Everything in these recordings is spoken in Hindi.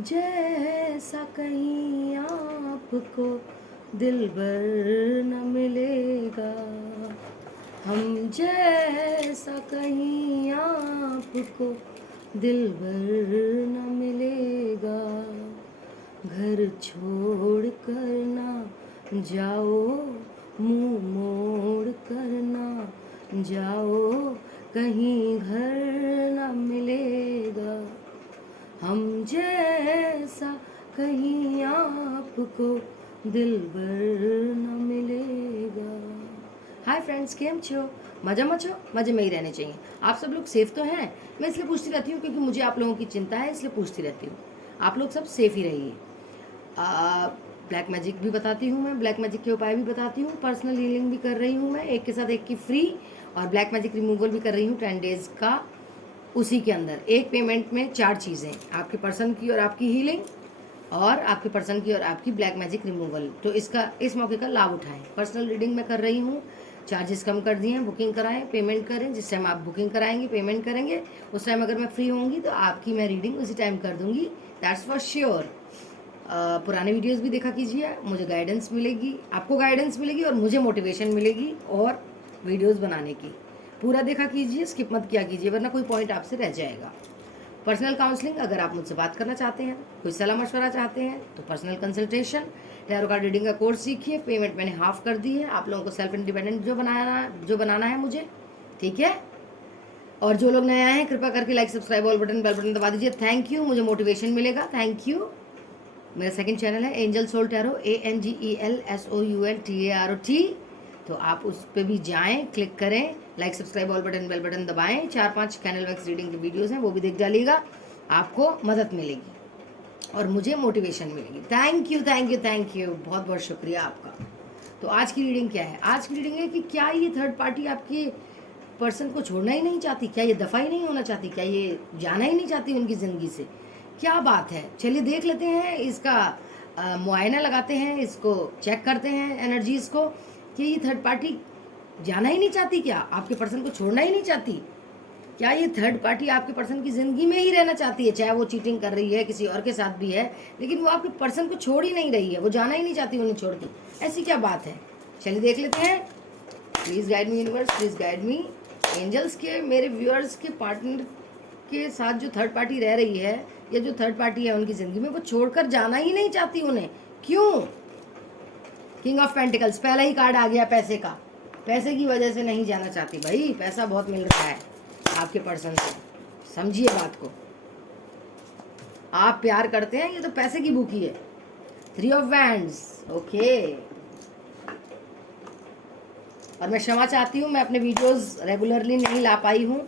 जैसा कहीं आपको दिलबर न मिलेगा, हम जैसा कहीं आपको दिलबर न मिलेगा। घर छोड़ कर ना जाओ, मुंह मोड़ कर ना जाओ, कहीं घर न मिलेगा, हम जैसा कहीं आपको दिलबर न मिलेगा। हाय फ्रेंड्स, केम छो? मज़ा छो? मज़े में ही रहने चाहिए। आप सब लोग सेफ तो हैं? मैं इसलिए पूछती रहती हूँ क्योंकि मुझे आप लोगों की चिंता है, इसलिए पूछती रहती हूँ। आप लोग सब सेफ ही रहिए। ब्लैक मैजिक भी बताती हूँ मैं, ब्लैक मैजिक के उपाय भी बताती हूँ, पर्सनल हीलिंग भी कर रही हूँ मैं, एक के साथ एक की फ्री, और ब्लैक मैजिक रिमूवल भी कर रही हूँ 10 डेज़ का। उसी के अंदर एक पेमेंट में 4 चीज़ें, आपके पर्सन की और आपकी हीलिंग, और आपके पर्सन की और आपकी ब्लैक मैजिक रिमूवल। तो इस मौके का लाभ उठाएं। पर्सनल रीडिंग मैं कर रही हूँ, चार्जेस कम कर दिए हैं, बुकिंग कराएं, पेमेंट करें। जिस टाइम आप बुकिंग कराएंगे, पेमेंट करेंगे, उस टाइम अगर मैं फ्री होंगी तो आपकी मैं रीडिंग उसी टाइम कर दूंगी, दैट्स फॉर श्योर। पुराने वीडियोस भी देखा कीजिए, मुझे गाइडेंस मिलेगी, आपको गाइडेंस मिलेगी और मुझे मोटिवेशन मिलेगी और वीडियोस बनाने की। पूरा देखा कीजिए, स्किप मत किया कीजिए, वरना कोई पॉइंट आपसे रह जाएगा। पर्सनल काउंसलिंग, अगर आप मुझसे बात करना चाहते हैं, कोई सलाह मशवरा चाहते हैं, तो personal consultation, tarot card reading का कोर्स सीखिए। पेमेंट मैंने हाफ कर दी है। आप लोगों को सेल्फ इंडिपेंडेंट जो बनाना है मुझे, ठीक है। और जो लोग नए आए हैं, कृपया करके like, subscribe, all button, bell button दबा दीजिए। थैंक यू, मुझे मोटिवेशन मिलेगा। Thank you. मेरा सेकंड चैनल है एंजल सोल टैरो, ANGELSOULTAROT। तो आप उस पर भी जाएं, क्लिक करें, like, subscribe, all button, bell button दबाएं। 4-5 कैनल वैक्स रीडिंग के वीडियोस हैं, वो भी देख डालिएगा, आपको मदद मिलेगी और मुझे मोटिवेशन मिलेगी। Thank you, thank you, thank you, बहुत बहुत शुक्रिया आपका। तो आज की रीडिंग क्या है? आज की रीडिंग है कि क्या ये थर्ड पार्टी आपके पर्सन को छोड़ना ही नहीं चाहती? क्या ये दफ़ा ही नहीं होना चाहती? क्या ये जाना ही नहीं चाहती उनकी ज़िंदगी से? क्या बात है, चलिए देख लेते हैं, इसका मुआयना लगाते हैं, इसको चेक करते हैं एनर्जीज़ को कि ये थर्ड पार्टी जाना ही नहीं चाहती, क्या आपके पर्सन को छोड़ना ही नहीं चाहती? क्या ये थर्ड पार्टी आपके पर्सन की ज़िंदगी में ही रहना चाहती है? चाहे वो चीटिंग कर रही है, किसी और के साथ भी है, लेकिन वो आपके पर्सन को छोड़ ही नहीं रही है, वो जाना ही नहीं चाहती उन्हें छोड़ के। ऐसी क्या बात है? चलिए देख लेते हैं। Please guide me universe, please guide me angels. के मेरे व्यूअर्स के पार्टनर के साथ जो थर्ड पार्टी रह रही है, या जो थर्ड पार्टी है उनकी ज़िंदगी में, वो छोड़कर जाना ही नहीं चाहती उन्हें, क्यों? किंग ऑफ पेंटिकल्स, पहला ही कार्ड आ गया पैसे का। पैसे की वजह से नहीं जाना चाहती भाई, पैसा बहुत मिल रहा है आपके पर्सन से, समझिए बात को। आप प्यार करते हैं, ये तो पैसे की भूखी है। 3 ऑफ वैंड्स, ओके। और मैं क्षमा चाहती हूँ, मैं अपने वीडियोस रेगुलरली नहीं ला पाई हूँ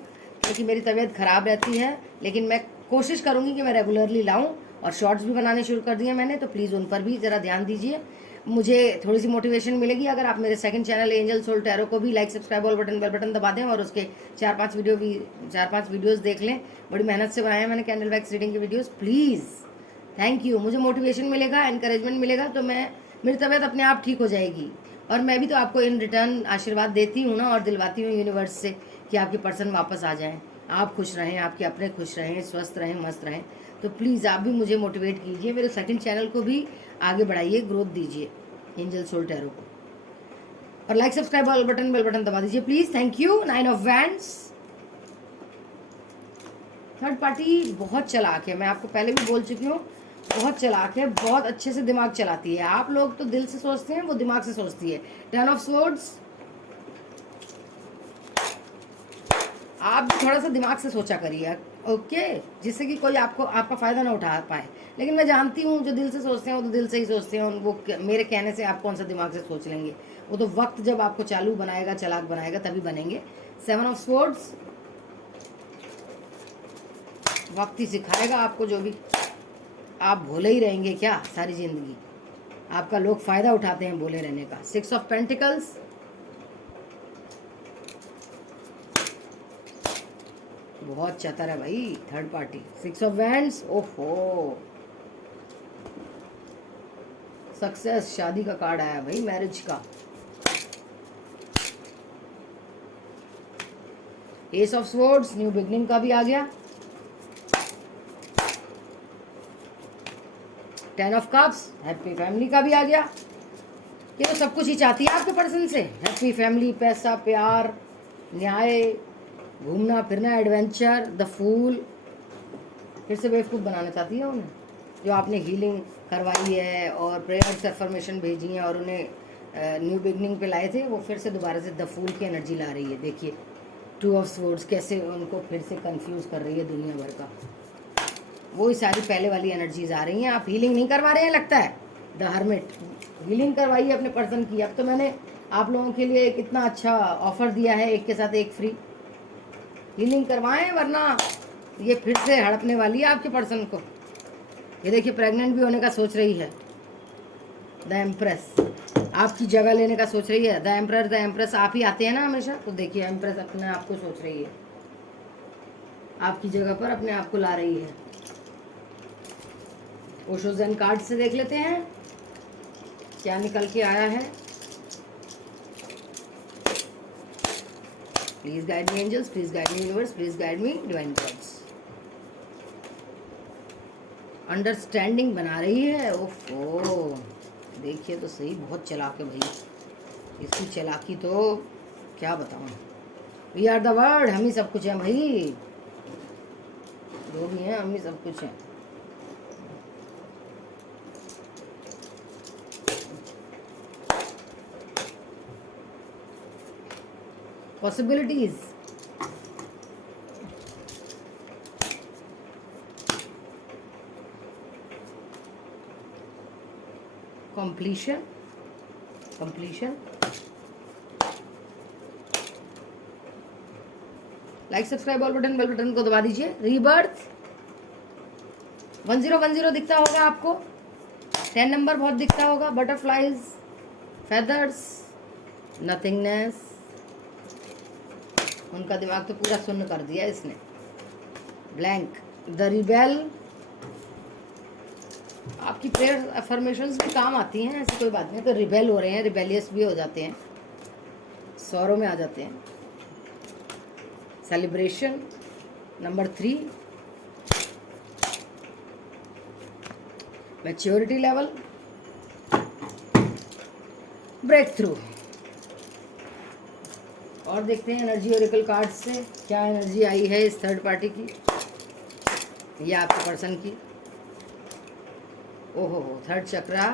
क्योंकि मेरी तबीयत ख़राब रहती है, लेकिन मैं कोशिश करूँगी कि मैं रेगुलरली लाऊँ। और शॉर्ट्स भी बनाने शुरू कर दिए मैंने, तो प्लीज़ उन पर भी ज़रा ध्यान दीजिए, मुझे थोड़ी सी मोटिवेशन मिलेगी अगर आप मेरे second channel angel soul tarot को भी like, subscribe, all button, bell button दबा दें और उसके 4-5 वीडियोज़ देख लें। बड़ी मेहनत से बनाए हैं मैंने कैंडल वैक्स रीडिंग के वीडियोज़, प्लीज़ थैंक यू। मुझे मोटिवेशन मिलेगा, एनकरेजमेंट मिलेगा, तो मेरी तबीयत अपने आप ठीक हो जाएगी। और मैं भी तो आपको इन रिटर्न आशीर्वाद देती हूँ ना, और दिलवाती हूँ यूनिवर्स से कि आपके पर्सन वापस आ जाएं, आप खुश रहें, आपके अपने खुश रहें, स्वस्थ रहें, मस्त रहें। तो प्लीज़ आप भी मुझे मोटिवेट कीजिए, मेरे सेकंड चैनल को भी आगे बढ़ाइए, ग्रोथ दीजिए एंजल सोल टैरो को। और like, subscribe, all button, bell button दबा दीजिए please. Thank you. 9 of wands, third party बहुत चालाक है, मैं आपको पहले भी बोल चुकी हूँ, बहुत चालाक है, बहुत अच्छे से दिमाग चलाती है। आप लोग तो दिल से सोचते हैं, वो दिमाग से सोचती है। 10 ऑफ स्वॉर्ड्स, आप भी थोड़ा सा दिमाग से सोचा करिए, ओके, जिससे कि कोई आपका फ़ायदा ना उठा पाए। लेकिन मैं जानती हूँ जो दिल से सोचते हैं वो तो दिल से ही सोचते हैं, वो मेरे कहने से आप कौन सा दिमाग से सोच लेंगे, वो तो वक्त जब आपको चालू बनाएगा, चालाक बनाएगा, तभी बनेंगे। 7 ऑफ स्वॉर्ड्स, वक्त ही सिखाएगा आपको जो भी, आप भोले ही रहेंगे क्या सारी ज़िंदगी? आपका लोग फ़ायदा उठाते हैं भोले रहने का। 6 ऑफ पेंटिकल्स, बहुत चतर है भाई थर्ड पार्टी। 6 ऑफ वैंड्स, ओहो, सक्सेस, शादी का कार्ड आया भाई, मैरिज का। S of swords, new beginning का भी आ गया। 10 ऑफ कप्स, हैप्पी फैमिली का भी आ गया। ये तो सब कुछ ही चाहती है आपके पर्सन से, हैप्पी फैमिली, पैसा, प्यार, न्याय, घूमना फिरना, एडवेंचर, द फूल, फिर से बेवकूफ़ बनाना चाहती है उन्हें। जो आपने हीलिंग करवाई है और प्रेयर्स अफर्मेशन भेजी हैं और उन्हें न्यू बिगनिंग पे लाए थे, वो फिर से दोबारा से द फूल की एनर्जी ला रही है। देखिए 2 ऑफ स्वॉर्ड्स कैसे उनको फिर से कंफ्यूज कर रही है दुनिया भर का। वही सारी पहले वाली एनर्जीज आ रही हैं। आप हीलिंग नहीं करवा रहे हैं लगता है। द हर्मिट, हीलिंग करवाई है अपने पर्सन की। अब तो मैंने आप लोगों के लिए कितना अच्छा ऑफर दिया है, एक के साथ एक फ्री। हीलिंग करवाएं वरना ये फिर से हड़पने वाली है आपके पर्सन को। ये देखिए प्रेग्नेंट भी होने का सोच रही है। द एम्प्रेस, आपकी जगह लेने का सोच रही है। द एम्प्रर, द एम्प्रेस आप ही आते हैं ना हमेशा, तो देखिए एम्प्रेस अपने आप को सोच रही है, आपकी जगह पर अपने आप को ला रही है। ओशो ज़ेन कार्ड से देख लेते हैं क्या निकल के आया है। Please guide me angels, please guide me universe, please guide me divine gods. Understanding बना रही है। ओफो, देखिए तो सही, बहुत चालाक है भाई। इसकी चालाकी तो क्या बताऊं। वी आर द वर्ड, हम ही सब कुछ है भाई, जो भी हैं हम ही सब कुछ हैं। Possibilities, completion, completion. Like subscribe all button, bell button को दबा दीजिए। रीबर्थ 1010 दिखता होगा आपको, 10 नंबर बहुत दिखता होगा। Butterflies, feathers, nothingness. उनका दिमाग तो पूरा सुन्न कर दिया इसने। Blank, the rebel. आपकी प्रेयर अफर्मेशंस भी काम आती हैं, ऐसी कोई बात नहीं। तो रिबेल हो रहे हैं, रिबेलियस भी हो जाते हैं, सौरों में आ जाते हैं। Celebration number 3, maturity level, breakthrough. और देखते हैं एनर्जी ओरेकल कार्ड से क्या एनर्जी आई है इस थर्ड पार्टी की या आपके पर्सन की। ओहो, थर्ड चक्रा।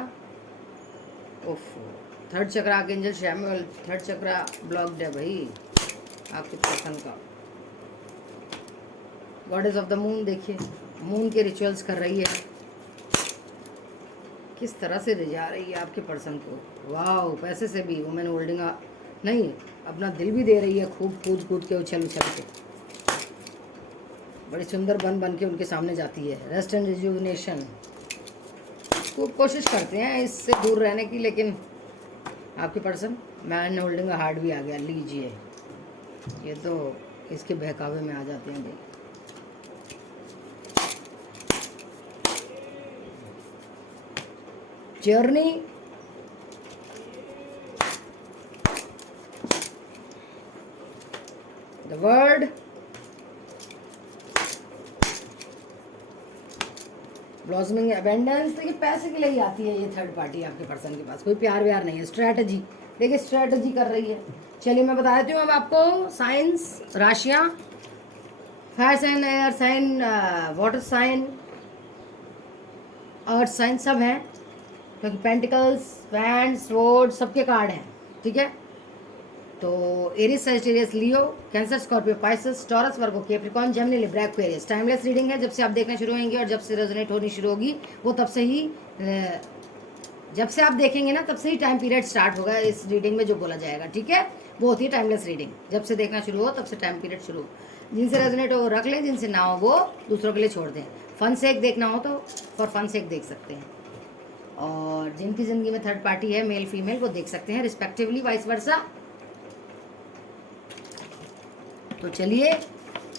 ओफो, थर्ड चक्रा आर्कएंजल शैमुएल, थर्ड चक्रा ब्लॉक्ड है भाई आपके पर्सन का। गॉडेस ऑफ द मून, देखिए मून के रिचुअल्स कर रही है, किस तरह से रिझा रही है आपके पर्सन को। वाह, पैसे से भी वुमेन होल्डिंग नहीं, अपना दिल भी दे रही है, खूब कूद कूद के, उछल उछल के, बड़ी सुंदर बन बन के उनके सामने जाती है। रेस्ट एंड रिजुविनेशन, खूब कोशिश करते हैं इससे दूर रहने की, लेकिन आपके पर्सन मैन होल्डिंग हार्ट भी आ गया। लीजिए, ये तो इसके बहकावे में आ जाते हैं भाई। Journey, the word, blossoming abundance. देखिए पैसे के लिए ही आती है ये थर्ड पार्टी आपके पर्सन के पास, कोई प्यार व्यार नहीं है। स्ट्रैटेजी, देखिए स्ट्रैटेजी कर रही है। चलिए मैं बता देती हूँ अब आपको साइंस, राशियाँ, fire sign, air sign, water sign, earth sign सब हैं, क्योंकि पेंटिकल्स, वैंड, स्वॉर्ड सबके कार्ड हैं, ठीक है। तो Aries, Sagittarius, Leo, Cancer, Scorpio, Pisces, Taurus, Virgo, Capricorn, Gemini, Libra, Aquarius. Timeless reading है, जब से आप देखना शुरू होंगे और जब से रेजोनेट होनी शुरू होगी वो तब से ही, जब से आप देखेंगे ना तब से ही टाइम पीरियड स्टार्ट होगा इस रीडिंग में जो बोला जाएगा, ठीक है। वो होती है टाइमलेस रीडिंग, जब से देखना शुरू हो तब से टाइम पीरियड शुरू हो। जिनसे रेजोनेट हो रख लें, जिनसे ना हो वो दूसरों के लिए छोड़ दें। फन से एक देखना हो तो फॉर फन से एक देख सकते हैं, और जिनकी ज़िंदगी में थर्ड पार्टी है मेल फीमेल वो देख सकते हैं रिस्पेक्टिवली, वाइस वर्सा। तो चलिए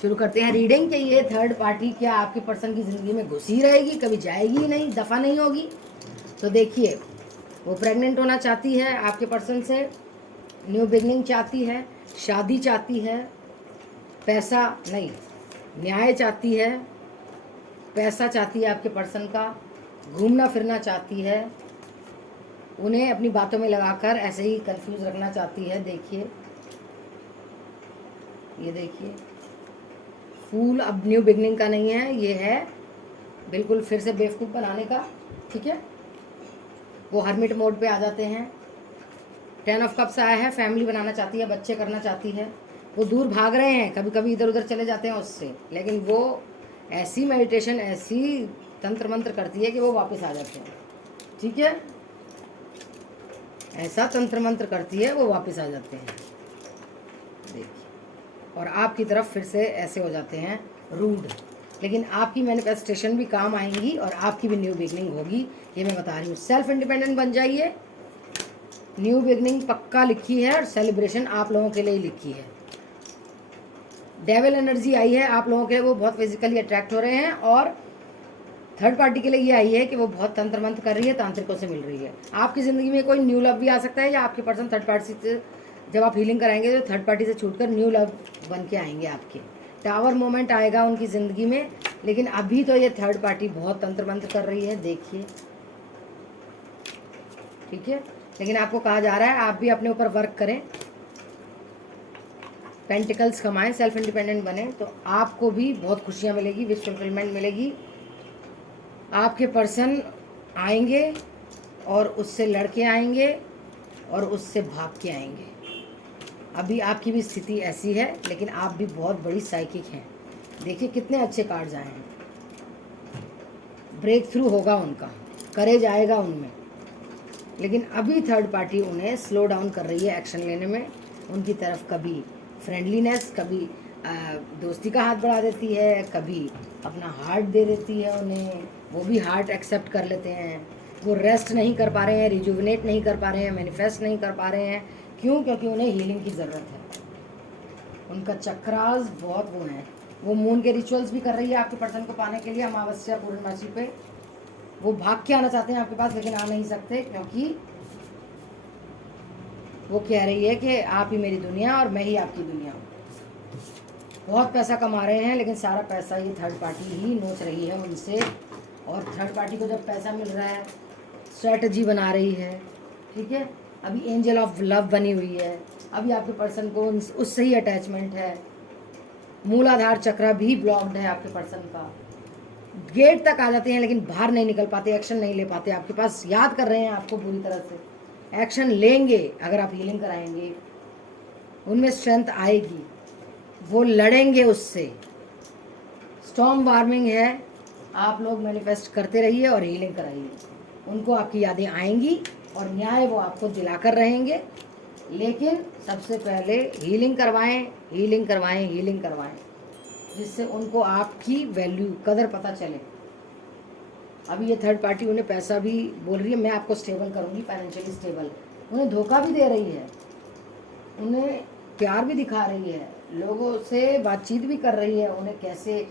शुरू करते हैं रीडिंग कि ये थर्ड पार्टी क्या आपके पर्सन की ज़िंदगी में घुसी रहेगी, कभी जाएगी नहीं, दफ़ा नहीं होगी। तो देखिए, वो प्रेग्नेंट होना चाहती है आपके पर्सन से, न्यू बिगनिंग चाहती है, शादी चाहती है, पैसा नहीं न्याय चाहती है, पैसा चाहती है आपके पर्सन का, घूमना फिरना चाहती है, उन्हें अपनी बातों में लगाकर ऐसे ही कंफ्यूज रखना चाहती है। देखिए, ये देखिए, फूल अब न्यू बिगनिंग का नहीं है, ये है बिल्कुल फिर से बेवकूफ़ बनाने का। ठीक है, वो हर्मिट मोड पे आ जाते हैं। 10 ऑफ कप्स आया है, फैमिली बनाना चाहती है, बच्चे करना चाहती है। वो दूर भाग रहे हैं, कभी कभी इधर उधर चले जाते हैं उससे, लेकिन वो ऐसी मेडिटेशन, ऐसी तंत्र मंत्र करती है कि वो वापस आ जाते हैं। ठीक है, ऐसा तंत्र मंत्र करती है, वो वापस आ जाते हैं। देखिए, और आपकी तरफ फिर से ऐसे हो जाते हैं रूड। लेकिन आपकी मैनिफेस्टेशन भी काम आएंगी और आपकी भी न्यू बिगनिंग होगी, ये मैं बता रही हूँ। सेल्फ इंडिपेंडेंट बन जाइए, न्यू बिगनिंग पक्का लिखी है और सेलिब्रेशन आप लोगों के लिए ही लिखी है। डेविल एनर्जी आई है आप लोगों के लिए, वो बहुत फिजिकली अट्रैक्ट हो रहे हैं। और थर्ड पार्टी के लिए ये आई है कि वो बहुत तंत्र मंत्र कर रही है, तांत्रिकों से मिल रही है। आपकी ज़िंदगी में कोई न्यू लव भी आ सकता है, या आपके पर्सन थर्ड पार्टी से जब आप हीलिंग कराएंगे तो थर्ड पार्टी से छूटकर न्यू लव बन के आएंगे आपके। टावर मोमेंट आएगा उनकी ज़िंदगी में, लेकिन अभी तो ये थर्ड पार्टी बहुत तंत्र मंत्र कर रही है। देखिए, ठीक है, लेकिन आपको कहा जा रहा है आप भी अपने ऊपर वर्क करें, पेंटिकल्स कमाएं, सेल्फ इंडिपेंडेंट बने, तो आपको भी बहुत खुशियाँ मिलेगी, विश फुलफिलमेंट मिलेगी। आपके पर्सन आएंगे और उससे लड़के आएंगे और उससे भाग के आएंगे। अभी आपकी भी स्थिति ऐसी है, लेकिन आप भी बहुत बड़ी साइकिक हैं। देखिए कितने अच्छे कार्ड्स आए हैं। ब्रेक थ्रू होगा उनका, करेज आएगा उनमें, लेकिन अभी थर्ड पार्टी उन्हें स्लो डाउन कर रही है एक्शन लेने में। उनकी तरफ कभी फ्रेंडलीनेस, कभी दोस्ती का हाथ बढ़ा देती है, कभी अपना हार्ट दे देती है उन्हें, वो भी हार्ट एक्सेप्ट कर लेते हैं। वो रेस्ट नहीं कर पा रहे हैं, रिजुविनेट नहीं कर पा रहे हैं, मैनिफेस्ट नहीं कर पा रहे हैं। क्यों? क्योंकि उन्हें हीलिंग की ज़रूरत है। उनका चक्रास बहुत वो हैं। वो मून के रिचुअल्स भी कर रही है आपके पर्सन को पाने के लिए। अमावस्या पूर्णमासी पे वो भाग के आना चाहते हैं आपके पास, लेकिन आ नहीं सकते, क्योंकि वो कह रही है कि आप ही मेरी दुनिया और मैं ही आपकी दुनिया हूँ। बहुत पैसा कमा रहे हैं, लेकिन सारा पैसा ये थर्ड पार्टी ही नोच रही है उनसे। और थर्ड पार्टी को जब पैसा मिल रहा है, स्ट्रेटजी बना रही है। ठीक है, अभी एंजल ऑफ लव बनी हुई है, अभी आपके पर्सन को उससे ही अटैचमेंट है। मूलाधार चक्र भी ब्लॉक्ड है आपके पर्सन का। गेट तक आ जाते हैं, लेकिन बाहर नहीं निकल पाते, एक्शन नहीं ले पाते। आपके पास याद कर रहे हैं आपको पूरी तरह से, एक्शन लेंगे अगर आप हीलिंग कराएंगे, उनमें स्ट्रेंथ आएगी, वो लड़ेंगे उससे। स्टॉर्म वार्मिंग है, आप लोग मैनिफेस्ट करते रहिए और हीलिंग कराइए। उनको आपकी यादें आएंगी और न्याय वो आपको दिलाकर रहेंगे, लेकिन सबसे पहले हीलिंग करवाएं, हीलिंग करवाएं, हीलिंग करवाएं, जिससे उनको आपकी वैल्यू, कदर पता चले। अभी ये थर्ड पार्टी उन्हें पैसा भी बोल रही है, मैं आपको स्टेबल करूँगी, फाइनेंशियली स्टेबल। उन्हें धोखा भी दे रही है, उन्हें प्यार भी दिखा रही है, लोगों से बातचीत भी कर रही है, उन्हें कैसे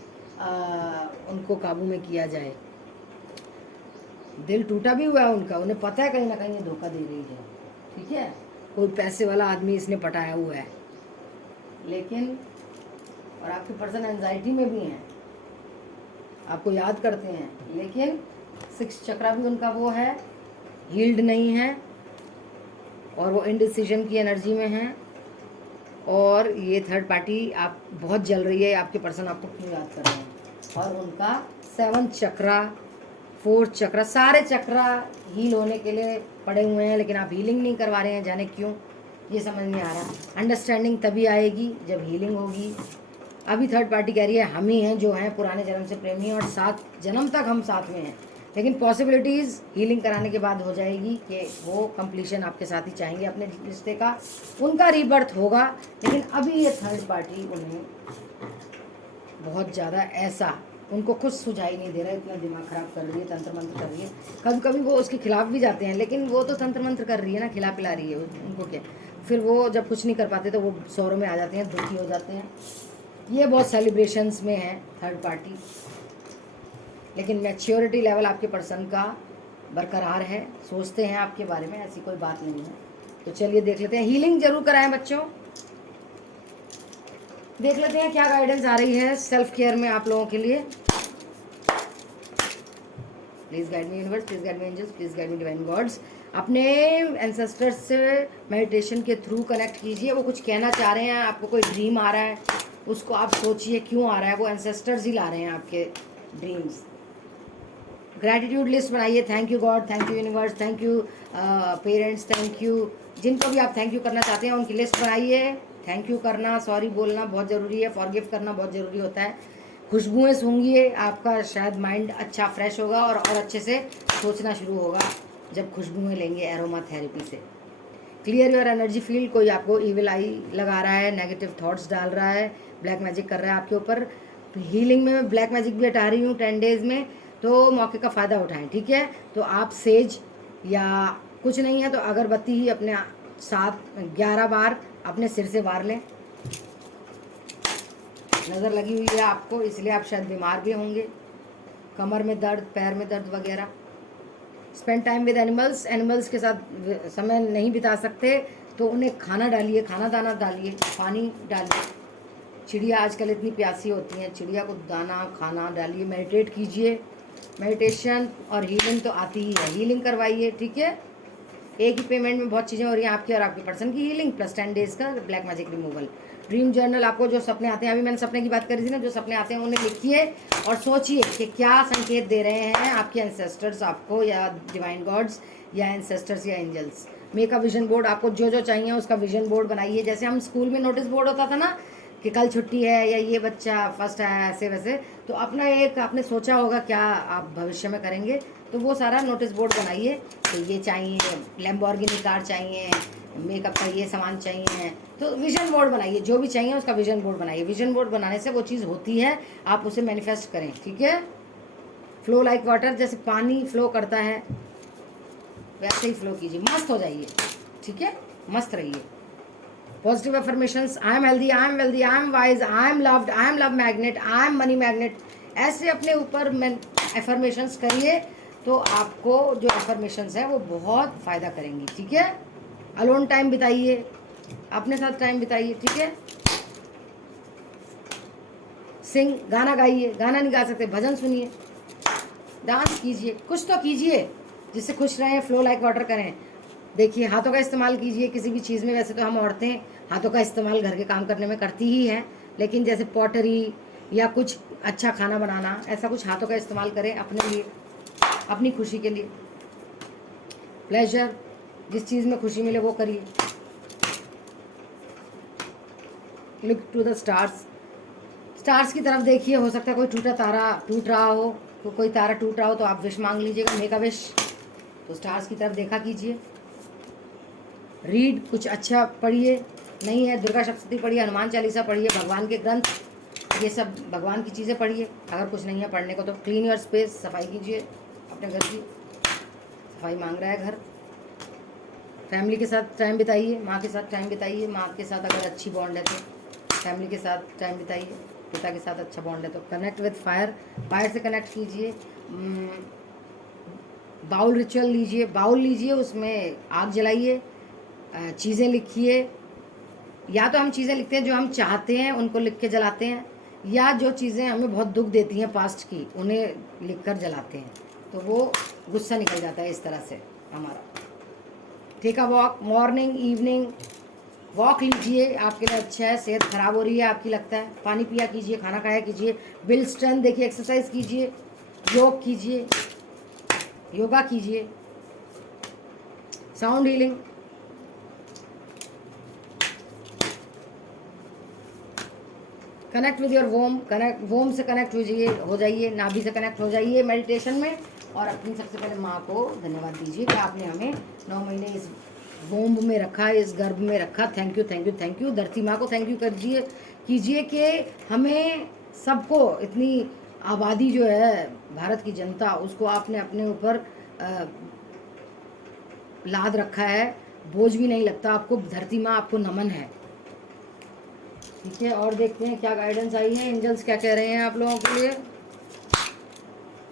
उनको काबू में किया जाए। दिल टूटा भी हुआ है उनका, उन्हें पता है कहीं ना कहीं ये धोखा दे रही है। ठीक है, कोई पैसे वाला आदमी इसने पटाया हुआ है, लेकिन और आपके पर्सन एंजाइटी में भी हैं, आपको याद करते हैं, लेकिन 6 चक्रा भी उनका वो है, हील्ड नहीं है, और वो इनडिसीजन की एनर्जी में है। और ये थर्ड पार्टी आप बहुत जल रही है, आपके पर्सन आपको क्यों याद कर रहे हैं। और उनका 7 चक्रा, 4 चक्रा, सारे चक्रा हील होने के लिए पड़े हुए हैं, लेकिन आप हीलिंग नहीं करवा रहे हैं, जाने क्यों, ये समझ नहीं आ रहा। अंडरस्टैंडिंग तभी आएगी जब हीलिंग होगी। अभी थर्ड पार्टी कह रही है हम ही हैं जो हैं पुराने जन्म से प्रेमी, और 7 जन्म तक हम साथ में हैं, लेकिन पॉसिबिलिटीज़ हीलिंग कराने के बाद हो जाएगी कि वो कंप्लीशन आपके साथ ही चाहेंगे अपने रिश्ते का, उनका रीबर्थ होगा। लेकिन अभी ये थर्ड पार्टी उन्हें बहुत ज़्यादा ऐसा, उनको कुछ सुझाई नहीं दे रहा है, इतना दिमाग ख़राब कर रही है, तंत्र मंत्र कर रही है। कभी कभी वो उसके खिलाफ भी जाते हैं, लेकिन वो तो तंत्र मंत्र कर रही है ना, खिला पिला रही है उनको क्या। फिर वो जब कुछ नहीं कर पाते तो वो सौरों में आ जाते हैं, दुखी हो जाते हैं। ये बहुत सेलिब्रेशंस में है थर्ड पार्टी, लेकिन मैच्योरिटी लेवल आपके पर्सन का बरकरार है, सोचते हैं आपके बारे में, ऐसी कोई बात नहीं है। तो चलिए देख लेते हैं, हीलिंग जरूर कराएं बच्चों। देख लेते हैं क्या गाइडेंस आ रही है सेल्फ केयर में आप लोगों के लिए। Please guide me universe, please guide me angels, please guide me divine gods. अपने एंसेस्टर्स से मेडिटेशन के थ्रू कनेक्ट कीजिए। वो कुछ कहना चाह रहे हैं, आपको कोई ड्रीम आ रहा है, उसको आप सोचिए क्यों आ रहा है, वो एंसेस्टर्स ही ला रहे हैं आपके ड्रीम्स। ग्रैटिट्यूड लिस्ट बनाइए। Thank you God, thank you universe, thank you parents, thank you, जिनको भी आप थैंक यू करना चाहते हैं उनकी लिस्ट बनाइए। थैंक यू करना, सॉरी बोलना बहुत ज़रूरी है, फॉरगिव करना बहुत ज़रूरी होता है। खुशबुएं सूंघिए, आपका शायद माइंड अच्छा फ्रेश होगा और अच्छे से सोचना शुरू होगा जब खुशबुएं लेंगे एरोमा थेरेपी से। Clear your energy field. कोई आपको इविल आई लगा रहा है, नेगेटिव थॉट्स डाल रहा है, ब्लैक मैजिक कर रहा है आपके ऊपर। हीलिंग में मैं ब्लैक मैजिक भी हटा रही हूँ 10 डेज़ में, तो मौके का फ़ायदा उठाएं, ठीक है। तो आप सेज या कुछ नहीं है तो अगरबत्ती ही अपने 7-11 बार अपने सिर से वार लें। नज़र लगी हुई है आपको, इसलिए आप शायद बीमार भी होंगे, कमर में दर्द, पैर में दर्द वगैरह। Spend time with animals. Animals के साथ समय नहीं बिता सकते तो उन्हें खाना डालिए, खाना दाना डालिए, पानी डालिए। चिड़िया आजकल इतनी प्यासी होती हैं, चिड़िया को दाना खाना डालिए। मेडिटेट कीजिए। मेडिटेशन और हीलिंग तो आती ही है, हीलिंग करवाइए, ठीक है। एक ही पेमेंट में बहुत चीज़ें हो रही हैं, आपकी और आपके पर्सन की हीलिंग प्लस 10 डेज़ का black magic removal. Dream journal. आपको जो सपने आते हैं, अभी मैंने सपने की बात करी थी ना, जो सपने आते हैं उन्हें लिखिए और सोचिए कि क्या संकेत दे रहे हैं आपके एंसेस्टर्स आपको, या डिवाइन गॉड्स, या एंसेस्टर्स, या angels. Make a vision board. आपको जो जो चाहिए उसका विजन बोर्ड बनाइए। जैसे हम स्कूल में नोटिस बोर्ड होता था ना कि कल छुट्टी है या ये बच्चा फर्स्ट आया, ऐसे वैसे, तो अपना एक आपने सोचा होगा क्या आप भविष्य में करेंगे, तो वो सारा नोटिस बोर्ड बनाइए। तो ये चाहिए, लैम्बोर्गिनी कार चाहिए, मेकअप का ये सामान चाहिए, तो विजन बोर्ड बनाइए। जो भी चाहिए उसका विजन बोर्ड बनाइए। विजन बोर्ड बनाने से वो चीज़ होती है, आप उसे मैनिफेस्ट करें, ठीक है। Flow like water. जैसे पानी फ्लो करता है वैसे ही फ्लो कीजिए, मस्त हो जाइए, ठीक है, मस्त रहिए। Positive affirmations. I am healthy, I am wealthy, I am wise, I am loved, I am love magnet, I am money magnet. ऐसे अपने ऊपर अफर्मेशंस करिए तो आपको जो अफर्मेशंस है वो बहुत फ़ायदा करेंगी, ठीक है। अलोन टाइम बिताइए, अपने साथ टाइम बिताइए, ठीक है। सिंग, गाना गाइए, गाना नहीं गा सकते भजन सुनिए, डांस कीजिए, कुछ तो कीजिए जिससे खुश रहें। फ्लो लाइक वाटर करें। देखिए, हाथों का इस्तेमाल कीजिए किसी भी चीज़ में। वैसे तो हम औरतें हाथों का इस्तेमाल घर के काम करने में करती ही हैं, लेकिन जैसे पॉटरी या कुछ अच्छा खाना बनाना, ऐसा कुछ हाथों का इस्तेमाल करें अपने लिए, अपनी खुशी के लिए। प्लेजर, जिस चीज़ में खुशी मिले वो करिए। Look to the stars. Stars की तरफ देखिए, हो सकता है कोई टूटा तारा टूट रहा हो, तो कोई तारा टूट रहा हो तो आप विश मांग लीजिएगा, मेक अ विश। तो स्टार्स की तरफ देखा कीजिए। रीड, कुछ अच्छा पढ़िए, नहीं है दुर्गा सप्तशती पढ़िए, हनुमान चालीसा पढ़िए, भगवान के ग्रंथ, ये सब भगवान की चीज़ें पढ़िए। अगर कुछ नहीं है पढ़ने को तो क्लीन योर स्पेस, सफाई कीजिए अपने घर की, सफाई मांग रहा है घर। फैमिली के साथ टाइम बिताइए, माँ के साथ टाइम बिताइए, माँ के साथ अगर अच्छी बॉन्ड है तो फैमिली के साथ टाइम बिताइए, पिता के साथ अच्छा बॉन्ड है तो कनेक्ट विद फायर, फायर से कनेक्ट कीजिए। बाउल रिचुअल लीजिए, बाउल लीजिए, उसमें आग जलाइए, चीज़ें लिखिए। या तो हम चीज़ें लिखते हैं जो हम चाहते हैं उनको लिख के जलाते हैं, या जो चीज़ें हमें बहुत दुख देती हैं पास्ट की उन्हें लिख कर जलाते हैं, तो वो गुस्सा निकल जाता है इस तरह से हमारा। Take a walk, morning evening walk लीजिए, आपके लिए अच्छा है। सेहत ख़राब हो रही है आपकी लगता है, पानी पिया कीजिए, खाना खाया कीजिए। बिल्ड स्ट्रेंथ, देखिए एक्सरसाइज कीजिए, योग कीजिए, योगा कीजिए। Sound healing, connect with your womb, connect womb से कनेक्ट हो जाइए, नाभि से कनेक्ट हो जाइए मेडिटेशन में। और अपनी सबसे पहले माँ को धन्यवाद दीजिए कि आपने हमें 9 महीने इस वोम्ब में रखा, इस गर्भ में रखा। Thank you, thank you, thank you. धरती माँ को थैंक यू कीजिए कि हमें सबको, इतनी आबादी जो है भारत की जनता, उसको आपने अपने ऊपर लाद रखा है, बोझ भी नहीं लगता आपको। धरती माँ आपको नमन है, ठीक है। और देखते हैं क्या गाइडेंस आई है, एंजल्स क्या कह रहे हैं आप लोगों के लिए।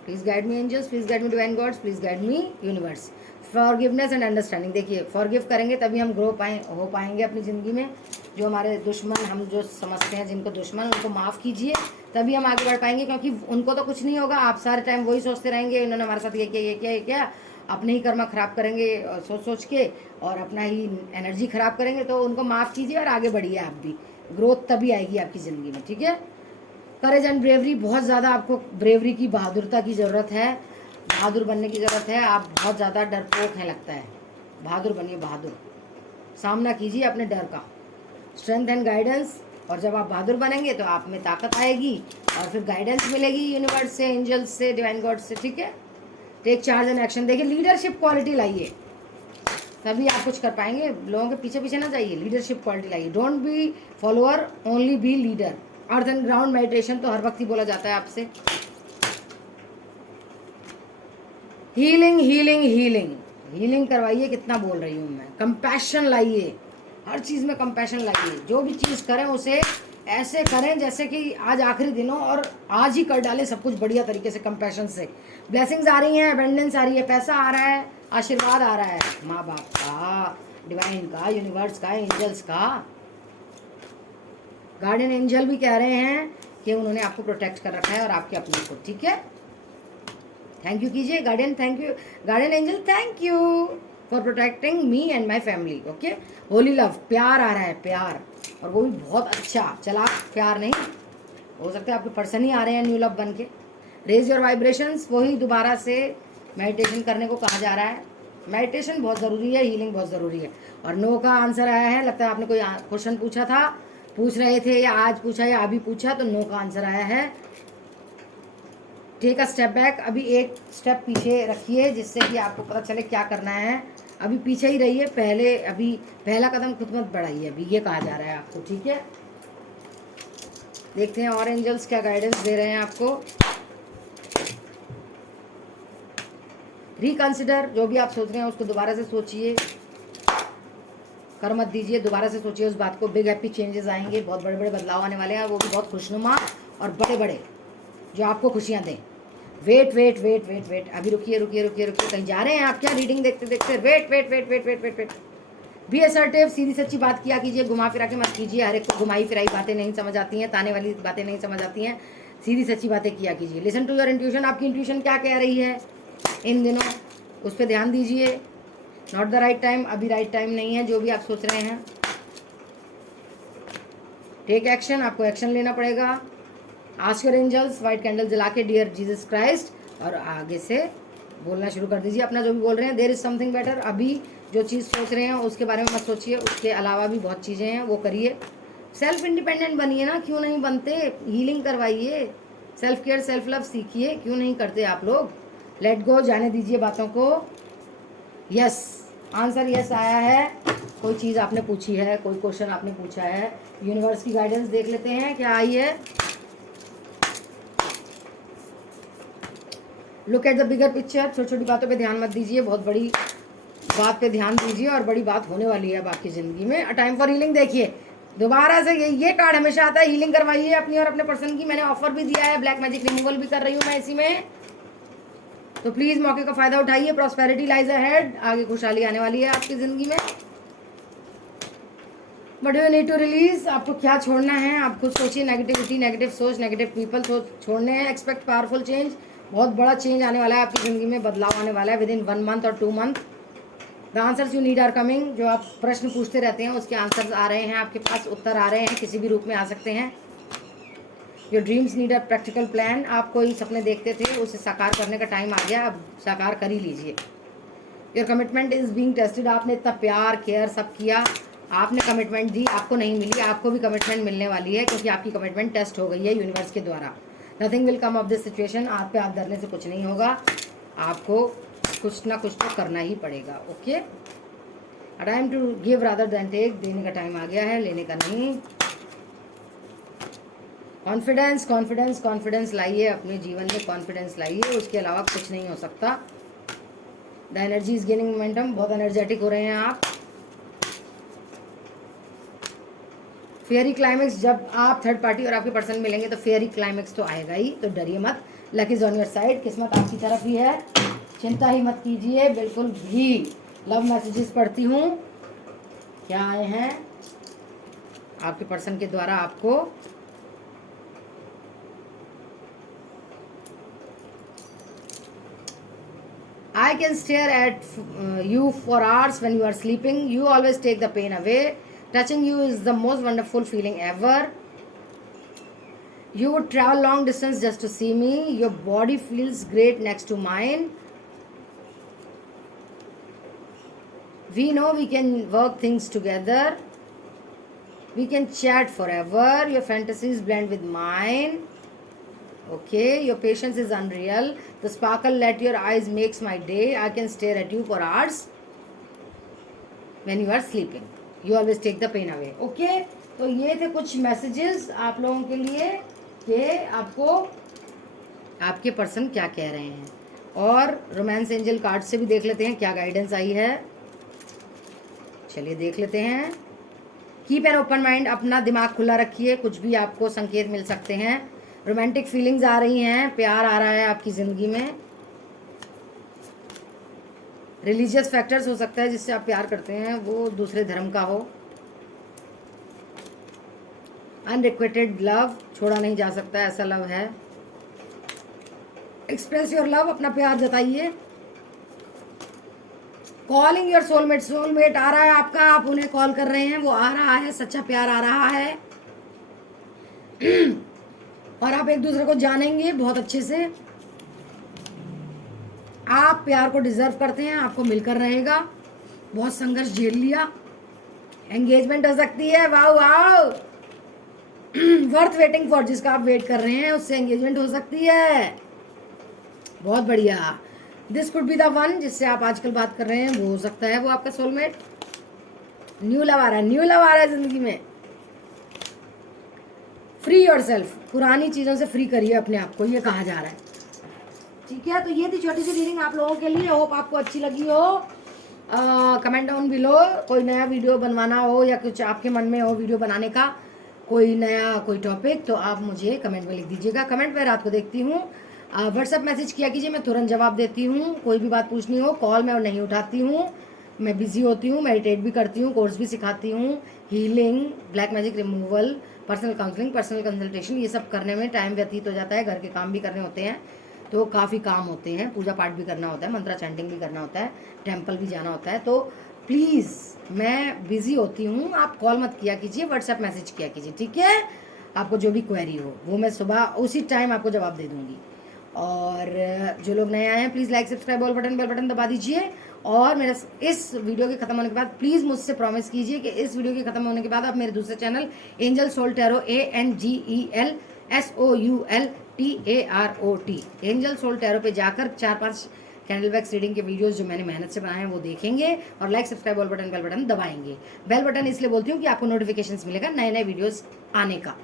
Please guide me angels, please guide me divine gods, please guide me universe. Forgiveness and understanding. देखिए फॉरगिव करेंगे तभी हम हो पाएंगे अपनी ज़िंदगी में। जो हमारे दुश्मन, हम जो समझते हैं जिनको दुश्मन, उनको माफ़ कीजिए, तभी हम आगे बढ़ पाएंगे। क्योंकि उनको तो कुछ नहीं होगा, आप सारे टाइम वही सोचते रहेंगे इन्होंने हमारे साथ ये किया ये किया ये किया, अपने ही कर्मा ख़राब करेंगे सोच सोच के, और अपना ही एनर्जी ख़राब करेंगे। तो उनको माफ़ कीजिए और आगे बढ़िए आप भी, ग्रोथ तभी आएगी आपकी ज़िंदगी में। ठीक है। करेज एंड ब्रेवरी, बहुत ज़्यादा आपको ब्रेवरी की, बहादुरता की ज़रूरत है, बहादुर बनने की ज़रूरत है। आप बहुत ज़्यादा डरपोक हैं लगता है, बहादुर बनिए, बहादुर सामना कीजिए अपने डर का। स्ट्रेंथ एंड गाइडेंस, और जब आप बहादुर बनेंगे तो आप में ताकत आएगी और फिर गाइडेंस मिलेगी यूनिवर्स से, एंजल्स से, डिवाइन गॉड से। ठीक है। Take charge and action. देखिए लीडरशिप क्वालिटी लाइए, तभी आप कुछ कर पाएंगे। लोगों के पीछे पीछे ना जाइए, लीडरशिप क्वालिटी लाइए। Don't be follower, only be leader. Earth and ground meditation तो हर वक्त ही बोला जाता है आपसे। हीलिंग हीलिंग हीलिंग हीलिंग करवाइए, कितना बोल रही हूँ मैं। कंपैशन लाइए, हर चीज़ में कंपैशन लाइए। जो भी चीज़ करें उसे ऐसे करें जैसे कि आज आखिरी दिन हो और आज ही कर डालें सब कुछ बढ़िया तरीके से, कंपैशन से। ब्लेसिंग्स आ रही हैं, अबेंडेंस आ रही है, पैसा आ रहा है, आशीर्वाद आ रहा है, माँ बाप का, डिवाइन का, यूनिवर्स का, एंजल्स का। गार्डियन एंजल भी कह रहे हैं कि उन्होंने आपको प्रोटेक्ट कर रखा है और आपके अपने को। ठीक है। थैंक यू कीजिए guardian, thank you guardian angel, thank you for protecting me and my family. Okay. Holi love, प्यार आ रहा है, प्यार, और वो भी बहुत अच्छा, चलाक प्यार नहीं, हो सकता है आपके पर्सन ही आ रहे हैं न्यू लव बन के। रेज योर वाइब्रेशंस, वही दोबारा से मेडिटेशन करने को कहा जा रहा है। मेडिटेशन बहुत ज़रूरी है, हीलिंग बहुत ज़रूरी है। और नो का आंसर आया है, लगता है आपने कोई क्वेश्चन पूछा था, पूछ रहे थे, या आज पूछा या अभी पूछा, तो नो का आंसर आया है। टेक अ स्टेप बैक, अभी एक स्टेप पीछे रखिए जिससे कि आपको पता चले क्या करना है। अभी पीछे ही रहिए, पहले अभी पहला कदम खुद मत बढ़ाइए, अभी ये कहा जा रहा है आपको। ठीक है। देखते हैं और एंजल्स क्या गाइडेंस दे रहे हैं आपको। रिकंसिडर, जो भी आप सोच रहे हैं उसको दोबारा से सोचिए, कर मत दीजिए, दोबारा से सोचिए उस बात को। बिग हैप्पी चेंजेस आएंगे, बहुत बड़े बड़े बदलाव आने वाले हैं, वो भी बहुत खुशनुमा और बड़े बड़े, जो आपको खुशियाँ दें। Wait wait wait wait wait, अभी रुकिए रुकिए रुकिए रुकिए, कहीं जा रहे हैं आप क्या रीडिंग देखते देखते? Wait wait wait wait wait wait wait. Be assertive, सीधी सच्ची बात किया कीजिए, घुमा फिरा के मत कीजिए। हर एक को घुमाई फिराई बातें नहीं समझ आती हैं, ताने वाली बातें नहीं समझ आती हैं, सीधी सच्ची बातें किया कीजिए। लिसन टू योर इंट्यूशन, आपकी इंट्यूशन क्या कह रही है इन दिनों, उस पर ध्यान दीजिए। नॉट द राइट टाइम, अभी राइट टाइम नहीं है जो भी आप सोच रहे हैं। टेक एक्शन, आपको एक्शन लेना पड़ेगा। Ask your angels, white candle जला के, डियर जीसस क्राइस्ट, और आगे से बोलना शुरू कर दीजिए अपना जो भी बोल रहे हैं। देयर इज़ समथिंग बेटर, अभी जो चीज़ सोच रहे हैं उसके बारे में मत सोचिए, उसके अलावा भी बहुत चीज़ें हैं, वो करिए। सेल्फ इंडिपेंडेंट बनिए ना, क्यों नहीं बनते? हीलिंग करवाइए, सेल्फ केयर, सेल्फ लव सीखिए, क्यों नहीं करते आप लोग? लेट गो, जाने दीजिए बातों को। यस, आंसर यस आया है। कोई चीज़ आपने पूछी है, कोई क्वेश्चन आपने पूछा है, यूनिवर्स की गाइडेंस देख लेते हैं क्या आई है। Look at the bigger picture, छोटी छोटी बातों पे ध्यान मत दीजिए, बहुत बड़ी बात पे ध्यान दीजिए, और बड़ी बात होने वाली है अब आपकी ज़िंदगी में। अ टाइम फॉर हीलिंग, देखिए दोबारा से ये कार्ड हमेशा आता है, हीलिंग करवाइए अपनी और अपने पर्सन की। मैंने ऑफर भी दिया है, ब्लैक मैजिक रिमूवल भी कर रही हूँ मैं इसी में, तो प्लीज़ मौके का फ़ायदा उठाइए। प्रॉस्पेरिटी लाइज अहेड, आगे खुशहाली आने वाली है आपकी ज़िंदगी में। But you need to release, आपको क्या छोड़ना है आप खुद सोचिए। नेगेटिविटी, नेगेटिव सोच, नेगेटिव पीपल छोड़ने हैं। एक्सपेक्ट पावरफुल चेंज, बहुत बड़ा चेंज आने वाला है आपकी ज़िंदगी में, बदलाव आने वाला है विद इन 1 मंथ और 2 मंथ। The answers you need are coming, जो आप प्रश्न पूछते रहते हैं उसके आंसर्स आ रहे हैं आपके पास, उत्तर आ रहे हैं, किसी भी रूप में आ सकते हैं। Your dreams need a practical plan, आप कोई सपने देखते थे उसे साकार करने का टाइम आ गया, अब साकार कर ही लीजिए। Your commitment is being tested, आपने इतना प्यार केयर सब किया, आपने कमिटमेंट दी, आपको नहीं मिली, आपको भी कमिटमेंट मिलने वाली है, क्योंकि आपकी कमिटमेंट टेस्ट हो गई है यूनिवर्स के द्वारा। Nothing will come of this situation, आप पे आप डरने से कुछ नहीं होगा, आपको कुछ ना कुछ तो करना ही पड़ेगा। Okay, time to give rather than take, देने का टाइम आ गया है, लेने का नहीं। कॉन्फिडेंस कॉन्फिडेंस कॉन्फिडेंस लाइए अपने जीवन में, कॉन्फिडेंस लाइए, उसके अलावा कुछ नहीं हो सकता। The energy is gaining momentum, बहुत एनर्जेटिक हो रहे हैं आप। फेयरी क्लाइमेक्स, जब आप थर्ड पार्टी और आपके पर्सन मिलेंगे तो फेयरी क्लाइमेक्स तो आएगा ही, तो डरिए मत। Luck is on your side, किस्मत आपकी तरफ ही है। चिंता ही मत कीजिए बिल्कुल भी। लव मैसेजेस पढ़ती हूँ, क्या आए हैं आपके पर्सन के द्वारा आपको। I can stare at you for hours when you are sleeping. You always take the pain away. Touching you is the most wonderful feeling ever. You would travel long distance just to see me. Your body feels great next to mine. We know we can work things together. We can chat forever. Your fantasies blend with mine. Okay, your patience is unreal. The sparkle at your eyes makes my day. I can stare at you for hours when you are sleeping. You always take the pain away. Okay, तो ये थे कुछ मैसेजेस आप लोगों के लिए कि आपको आपके पर्सन क्या कह रहे हैं। और रोमांस एंजल कार्ड से भी देख लेते हैं क्या गाइडेंस आई है। चलिए देख लेते हैं। कीप एन ओपन माइंड, अपना दिमाग खुला रखिए, कुछ भी आपको संकेत मिल सकते हैं। रोमांटिक फीलिंग्स आ रही हैं, प्यार आ रहा है आपकी ज़िंदगी में। रिलीजियस फैक्टर्स हो सकता है जिससे आप प्यार करते हैं वो दूसरे धर्म का हो। अनरिक्वेटेड लव, छोड़ा नहीं जा सकता ऐसा लव है। एक्सप्रेस योर लव, अपना प्यार जताइए। कॉलिंग योर सोलमेट, सोलमेट आ रहा है आपका, आप उन्हें कॉल कर रहे हैं, वो आ रहा है, सच्चा प्यार आ रहा है। और आप एक दूसरे को जानेंगे बहुत अच्छे से। आप प्यार को डिजर्व करते हैं, आपको मिलकर रहेगा। बहुत संघर्ष झेल लिया। एंगेजमेंट हो सकती है, wow wow. Worth waiting for, जिसका आप वेट कर रहे हैं उससे एंगेजमेंट हो सकती है। बहुत बढ़िया। This could be the one, जिससे आप आजकल बात कर रहे हैं वो हो सकता है वो आपका सोलमेट। न्यू लव आ रहा है, न्यू लव आ रहा है जिंदगी में। फ्री योरसेल्फ, पुरानी चीज़ों से फ्री करिए अपने आप को, ये कहा जा रहा है। ठीक है, तो ये थी छोटी सी रीडिंग आप लोगों के लिए। होप आपको अच्छी लगी हो। कमेंट डाउन बिलो, कोई नया वीडियो बनवाना हो या कुछ आपके मन में हो वीडियो बनाने का, कोई नया कोई टॉपिक, तो आप मुझे कमेंट में लिख दीजिएगा। कमेंट मैं रात को देखती हूँ। व्हाट्सएप मैसेज किया कीजिए, मैं तुरंत जवाब देती हूँ। कोई भी बात पूछनी हो, कॉल मैं नहीं उठाती हूँ, मैं बिजी होती हूँ। मेडिटेट भी करती हूँ, कोर्स भी सिखाती हूँ, healing, black magic removal, personal counselling, personal consultation, ये सब करने में टाइम व्यतीत हो जाता है। घर के काम भी करने होते हैं तो काफ़ी काम होते हैं, पूजा पाठ भी करना होता है, मंत्रा चैंटिंग भी करना होता है, टेम्पल भी जाना होता है। तो प्लीज़ मैं बिज़ी होती हूँ, आप कॉल मत किया कीजिए, व्हाट्सएप मैसेज किया कीजिए। ठीक है, आपको जो भी क्वेरी हो वो मैं सुबह उसी टाइम आपको जवाब दे दूँगी। और जो लोग नए आए हैं please like subscribe bell button दबा दीजिए। और मेरा इस वीडियो के खत्म होने के बाद प्लीज़ मुझसे प्रॉमिस कीजिए कि इस वीडियो के खत्म होने के बाद आप मेरे दूसरे channel angel soul tarot, ANGEL SOULTAROT, angel soul tarot पे जाकर 4-5 कैंडल वैक्स रीडिंग के वीडियोस जो मैंने मेहनत से बनाए हैं वो देखेंगे। और लाइक सब्सक्राइब बेल बटन दबाएंगे। बेल बटन इसलिए बोलती हूँ कि आपको नोटिफिकेशंस मिलेगा नए नए वीडियोस आने का।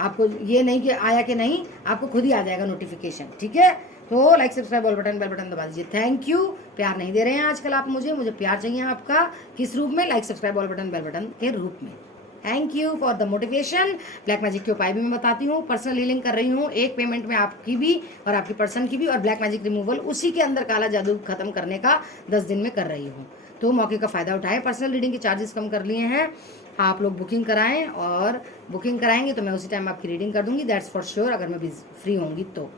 आपको ये नहीं कि आया कि नहीं, आपको खुद ही आ जाएगा नोटिफिकेशन। ठीक है, तो लाइक सब्सक्राइब बेल बटन दबा दीजिए। Thank you. प्यार नहीं दे रहे हैं आजकल आप मुझे प्यार चाहिए आपका। किस रूप में? लाइक सब्सक्राइब बेल बटन के रूप में। Thank you for the motivation. Black magic के उपाय भी मैं बताती हूँ, पर्सनल हीलिंग कर रही हूँ, एक पेमेंट में आपकी भी और आपकी पर्सन की भी, और ब्लैक मैजिक रिमूवल उसी के अंदर काला जादू खत्म करने का 10 दिन में कर रही हूँ। तो मौके का फ़ायदा उठाएं। पर्सनल रीडिंग के चार्जेस कम कर लिए हैं, आप लोग बुकिंग कराएं, और बुकिंग कराएंगे तो मैं उसी टाइम आपकी रीडिंग कर दूंगी, दैट्स फॉर श्योर, अगर मैं फ्री होंगी तो।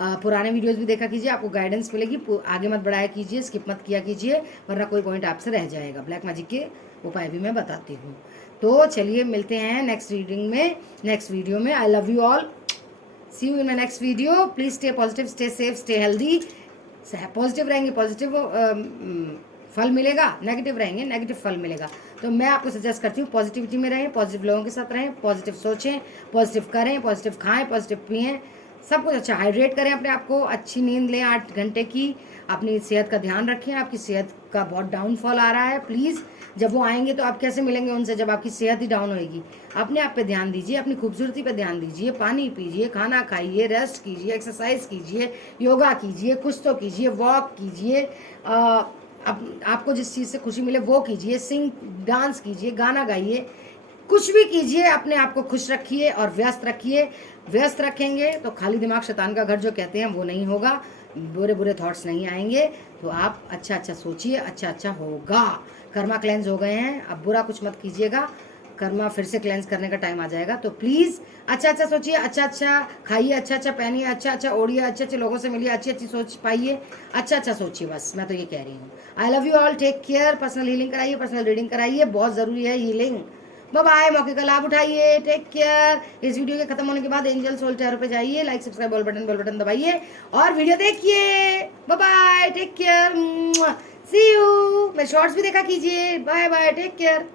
पुराने वीडियोस भी देखा कीजिए, आपको गाइडेंस मिलेगी। आगे मत बढ़ाया कीजिए, स्किप मत किया कीजिए, वरना कोई पॉइंट आपसे रह जाएगा। ब्लैक मैजिक के उपाय भी मैं बताती हूँ। तो चलिए मिलते हैं नेक्स्ट रीडिंग में, नेक्स्ट वीडियो में। I love you all, see you in my next video. Please stay positive, stay safe, stay healthy. Positive रहेंगे पॉजिटिव फल मिलेगा, नेगेटिव रहेंगे नेगेटिव फल मिलेगा। तो मैं आपको सजेस्ट करती हूँ पॉजिटिविटी में रहें, पॉजिटिव लोगों के साथ रहें, पॉजिटिव सोचें, पॉजिटिव करें, पॉजिटिव खाएं, पॉजिटिव पिएं, सब कुछ अच्छा। हाइड्रेट करें अपने आप को, अच्छी नींद लें 8 घंटे की, अपनी सेहत का ध्यान रखें। आपकी सेहत का बहुत डाउनफॉल आ रहा है, प्लीज़। जब वो आएंगे तो आप कैसे मिलेंगे उनसे जब आपकी सेहत ही डाउन होएगी। अपने आप पे ध्यान दीजिए, अपनी खूबसूरती पे ध्यान दीजिए, पानी पीजिए, खाना खाइए, रेस्ट कीजिए, एक्सरसाइज कीजिए, योगा कीजिए, कुछ तो कीजिए, वॉक कीजिए, आपको जिस चीज़ से खुशी मिले वो कीजिए, सिंग डांस कीजिए, गाना गाइए, कुछ भी कीजिए। अपने आप को खुश रखिए और व्यस्त रखिए। व्यस्त रखेंगे तो खाली दिमाग शैतान का घर जो कहते हैं वो नहीं होगा। बुरे बुरे थॉट्स नहीं आएंगे। तो आप अच्छा अच्छा सोचिए, अच्छा अच्छा होगा। कर्मा क्लेंस हो गए हैं, अब बुरा कुछ मत कीजिएगा, कर्मा फिर से क्लेंस करने का टाइम आ जाएगा। तो प्लीज़ अच्छा अच्छा सोचिए, अच्छा अच्छा खाइए, अच्छा अच्छा पहनिए, अच्छा अच्छा ओढ़िए, अच्छे अच्छे लोगों से मिलिए, अच्छी अच्छी सोच पाइए, अच्छा अच्छा सोचिए। बस मैं तो ये कह रही हूँ। I love you all, take care. Personal healing कराइए, पर्सनल रीडिंग कराइए, बहुत ज़रूरी है हीलिंग। बाय बाय, मौके का लाभ उठाइए, टेक केयर। इस वीडियो के खत्म होने के बाद एंजल सोल टैरो पे जाइए, लाइक सब्सक्राइब बेल बटन दबाइए और वीडियो देखिए। Bye bye, take care, see you. मैं शॉर्ट्स भी देखा कीजिए। Bye bye, take care.